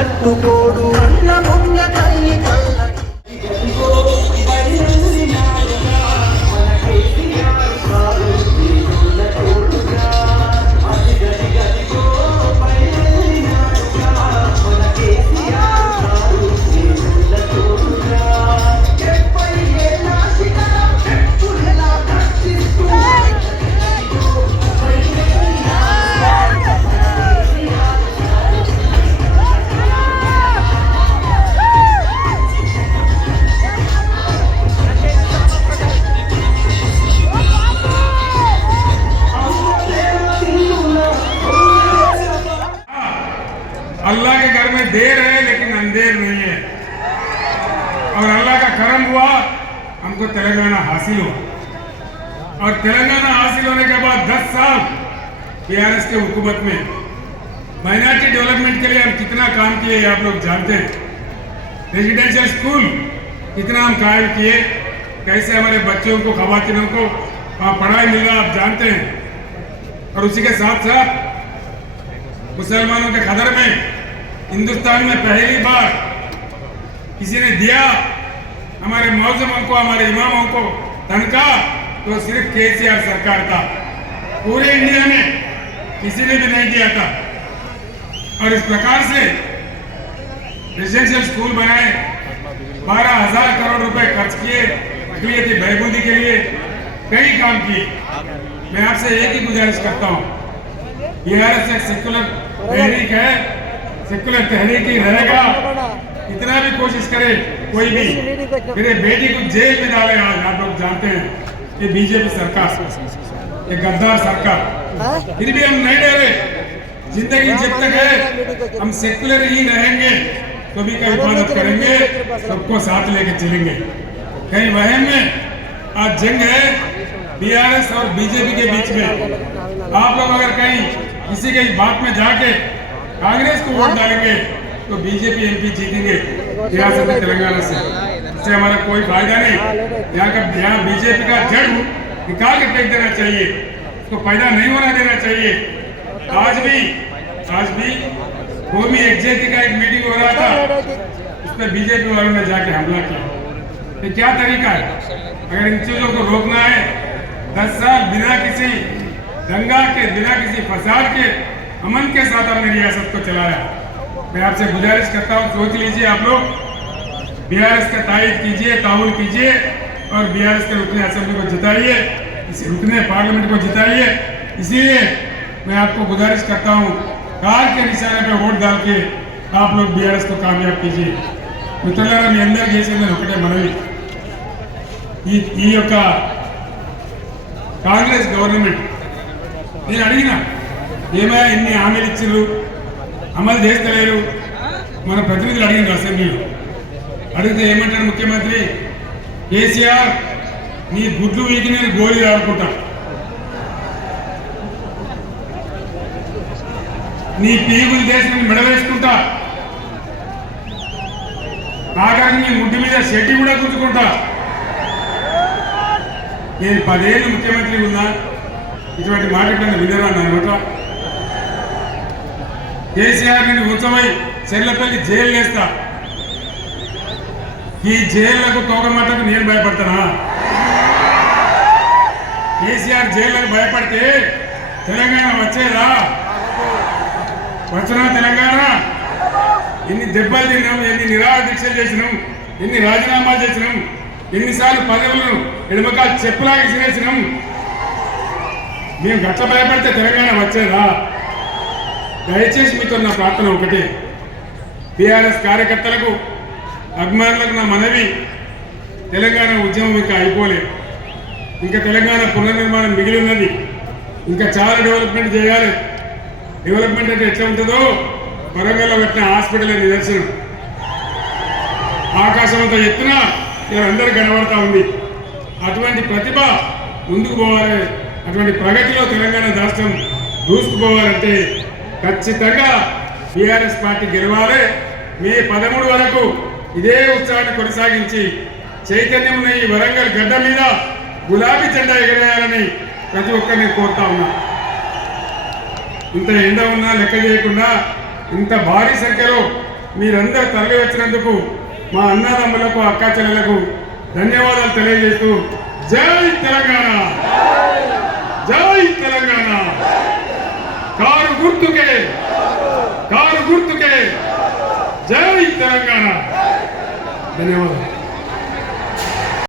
తట్టుకోడు. अल्लाह के घर में देर है, लेकिन अंधेर नहीं है। और अल्लाह का करम हुआ, हमको तेलंगाना हासिल हुआ। और तेलंगाना हासिल होने के बाद 10 साल बीआरएस के हुकूमत में माइनॉरिटी डेवलपमेंट के लिए हम कितना काम किए आप लोग जानते हैं। रेजिडेंशियल स्कूल कितना हम कायम किए, कैसे हमारे बच्चों को खवातिनों को वहाँ पढ़ाई मिल रहा, आप जानते हैं। और उसी के साथ साथ मुसलमानों के खदर में हिंदुस्तान में पहली बार किसी ने दिया हमारे मौजमों को, हमारे इमामों को तनख्वाह तो सिर्फ़ केसीआर सरकार था पूरे इंडिया में किसी ने भी नहीं दिया था। और इस प्रकार से रेजिडेंशियल स्कूल बनाए, बारह हज़ार करोड़ रुपए खर्च किए अकलियती बहबूदी के लिए कई काम किए। मैं आपसे एक ही गुजारिश करता हूँ। बीआरएस एक सेकुलर तहरीक है। सेकुलर तहरीक ही रहेगा इतना भी कोशिश करे कोई भी मेरे बेटी को जेल में डाले आज आप लोग जानते हैं ये बीजेपी सरकार ये गद्दार सरकार फिर भी हम नहीं डरे ज़िंदगी जब तक है हम सेकुलर ही रहेंगे कभी का हिफाजत करेंगे सबको साथ लेके चलेंगे कहीं वह में आज जंग है बीआरएस और बीजेपी के बीच में आप लोग अगर कहीं किसी के बात में जाके कांग्रेस को वोट डालेंगे तो बीजेपी, एमपी जीतेंगे रियासत तेलंगाना से। इससे हमारा कोई फ़ायदा नहीं। यहाँ का, यहाँ बीजेपी का जड़ निकाल के फेंक देना चाहिए। उसको पैदा नहीं होना देना चाहिए। आज भी आज भी भूमि एक्जेटी का एक मीटिंग हो रहा था। उसमें बीजेपी वालों ने जाके हमला किया। ये क्या तरीका है? अगर इन चीज़ों को रोकना है, दस साल बिना किसी दंगा के, बिना किसी फसाद के अमन के साथ हमने रियासत को चलाया मैं आपसे गुजारिश करता हूँ सोच लीजिए आप लोग बीआरएस का तायद कीजिए ताउन कीजिए और बीआरएस के रुकने असेंबली को जिताइए इस रुकने पार्लियामेंट को जिताइए इसीलिए मैं आपको गुजारिश करता हूँ कार के निशाने पे वोट डाल के आप लोग बीआरएस को कामयाब कीजिए మిత్రులారా మీ అందరికి చేసేది నేను ఒకటే మనవి ఈ ఈ యొక్క కాంగ్రెస్ గవర్నమెంట్ నేను అడిగిన ఏమైనా ఎన్ని హామీలు ఇచ్చారు అమలు చేస్తలేరు. మన ప్రతినిధులు అడిగింది అసెంబ్లీలో అడిగితే ఏమంటారు ముఖ్యమంత్రి? కేసీఆర్ నీ గుడ్లు వీకి నేను గోళీలు ఆడుకుంటా. నీ పీగులు చేసి నేను మెడవేసుకుంటా. ఆఖరికి నీ ముడ్డు మీద షెట్టి కూడా గుంజుకుంటా నేను పదేళ్ళు ముఖ్యమంత్రి ఉన్నా ఇటువంటి మాట ఎప్పుడైనా వినరా నా నోట్లో? కేసీఆర్ని ఉంచమై చెల్లపల్లి జైలు వేస్తా. ఈ జైళ్ళకు తోకమాటకు నేను భయపడతానా? కేసీఆర్ జైళ్ళకు భయపడితే తెలంగాణ వచ్చేదా? వచ్చినా తెలంగాణ? ఎన్ని దెబ్బలు తిన్నాం ఎన్ని నిరాహార దీక్షలు చేసినాం ఎన్ని రాజీనామాలు చేసినాం ఎన్నిసార్లు పదవులను ఎడమకాలు చెప్పులాగా విసిరేసినాం మేము గట్ల భయపడితే తెలంగాణ వచ్చేదా? దయచేసి మీతో నా ప్రార్థన ఒకటే. టీఆర్ఎస్ కార్యకర్తలకు అభిమానులకు నా మనవి తెలంగాణ ఉద్యమం ఇంకా అయిపోలేదు. ఇంకా తెలంగాణ పునర్నిర్మాణం మిగిలి ఉన్నది. ఇంకా చాలా డెవలప్మెంట్ చేయాలి. డెవలప్మెంట్ అంటే ఎట్లా ఉంటుందో వరంగల్లో పెట్టిన హాస్పిటల్ నిదర్శనం. ఆకాశం అంతా ఎత్తున అందరూ కనబడతా ఉంది. అటువంటి ప్రతిభ ముందుకు పోవాలి. అటువంటి ప్రగతిలో తెలంగాణ రాష్ట్రం దూసుకుపోవాలంటే ఖచ్చితంగా బీఆర్ఎస్ పార్టీ గెలవాలి. మే పదమూడు వరకు ఇదే ఉత్సాహాన్ని కొనసాగించి చైతన్యం ఉన్న ఈ వరంగల్ గడ్డ మీద గులాబీ జెండా ఎగరేయాలని ప్రతి ఒక్కరిని కోరుతా ఉన్నా. ఇంత ఎండ ఉన్నా లెక్క చేయకుండా ఇంత భారీ సంఖ్యలో మీరందరూ తరలి వచ్చినందుకు మా అన్నదమ్ములకు అక్కా చెల్లెలకు ధన్యవాదాలు తెలియజేస్తూ జై తెలంగాణ! జై గుర్తుకే. కారు గుర్తుకే. జై తెలంగాణ. ధన్యవాదాలు.